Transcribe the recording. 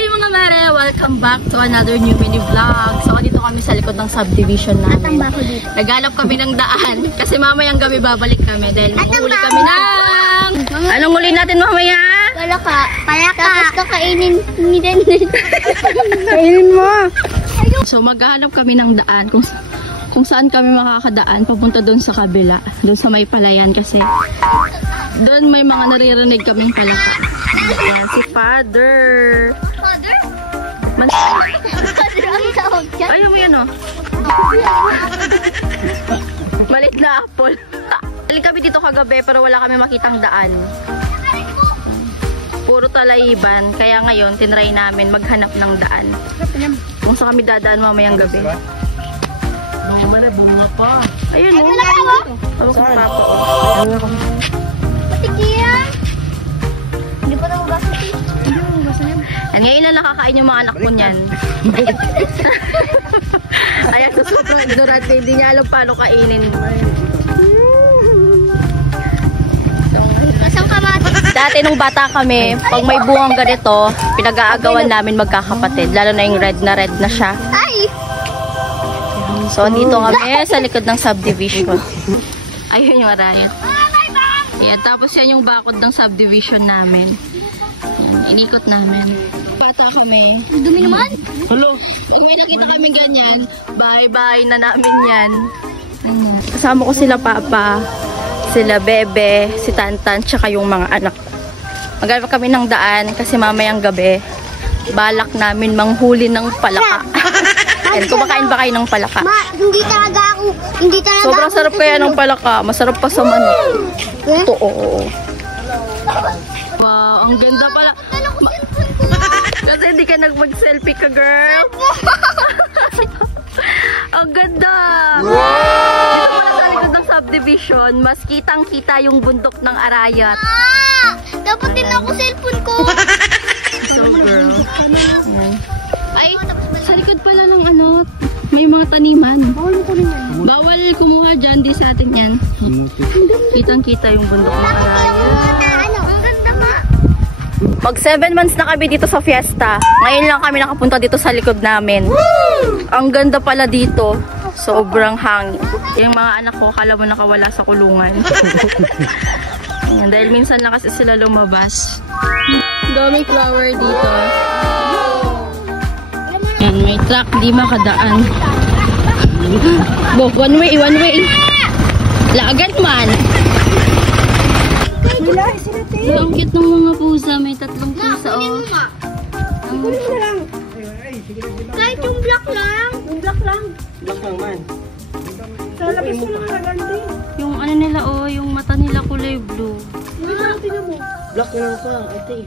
Hi mga mare! Welcome back to another new mini vlog. So, dito kami sa likod ng subdivision namin. Naghanap kami ng daan kasi mamayang gabi babalik kami dahil mahuli kami ng... Anong huli natin mamaya? Palaka. Tapos kakainin ni Denden. Kainin mo! So, maghahanap kami ng daan kung saan kami makakadaan papunta doon sa kabila. Doon sa may palayan kasi doon may mga naririnig kaming palaka. Ayan, si Father. Father? Father ang tawag dyan? Ayaw mo yan, oh. Malit na apple. Balik kami dito kagabi pero wala kami makitang daan. Puro talayiban. Kaya ngayon, tinry namin maghanap ng daan. Kung saan kami dadaan mamayang gabi. Bunga pa. Ayun, oh. Tawag ko papa, oh. Patikiyan. Hindi pa naman basa ito. Hindi mo basa yan. And ngayon lang nakakain yung mga anak ko niyan. Ayan, so sobrang ignorante. Hindi niya alam paano kainin. Masang kamati. Dati nung bata kami, pag may bungang ganito, pinag-aagawan namin magkakapatid. Lalo na yung red na siya. Ay! So, dito kami sa likod ng subdivision. Ayun yung arayat. Yeah, tapos yan yung bakod ng subdivision namin. Yan, inikot namin. Bata kami. Dumi naman. Hello. Pag may nakita kami ganyan, bye-bye na namin yan. Ayan. Kasama ko sila papa, sila bebe, si Tantan, tsaka yung mga anak. Maghanap kami ng daan kasi mamayang gabi, balak namin manghuli ng palaka. And kumakain ba kayo ng palaka? Ma, hindi talaga ako. Sobrang sarap kaya ng palaka. Masarap pa sa manok. Ito, oo. Wow, ang ganda pala. Kasi hindi ka mag-selfie ka, girl. Ang ganda. Dito pala sa likod ng subdivision, mas kitang-kita yung bundok ng Arayat. Dapat din ako cellphone ko. So, girl. Ayan. Ay, sa likod pala ng ano, may mga taniman. Bawal kumuha dyan, di sa atin yan. Kitang-kita yung bundok ng Arayat. Ang ganda ma. Pag 7 months na kami dito sa fiesta, ngayon lang kami nakapunta dito sa likod namin. Ang ganda pala dito. Sobrang hangin. Yung mga anak ko, akala mo nakawala sa kulungan. Ayan, dahil minsan lang kasi sila lumabas. Daming flower dito. Yan, may truck, di makadaan. Bo, one way. Lagan man. Ang cute ng mga pusa, may 3 pusa, oh. Kahit yung black lang. Black lang man. Sa labas mo lang naganda. Yung ano nila, oh, yung mata nila kulay blue. Black lang pa, ate.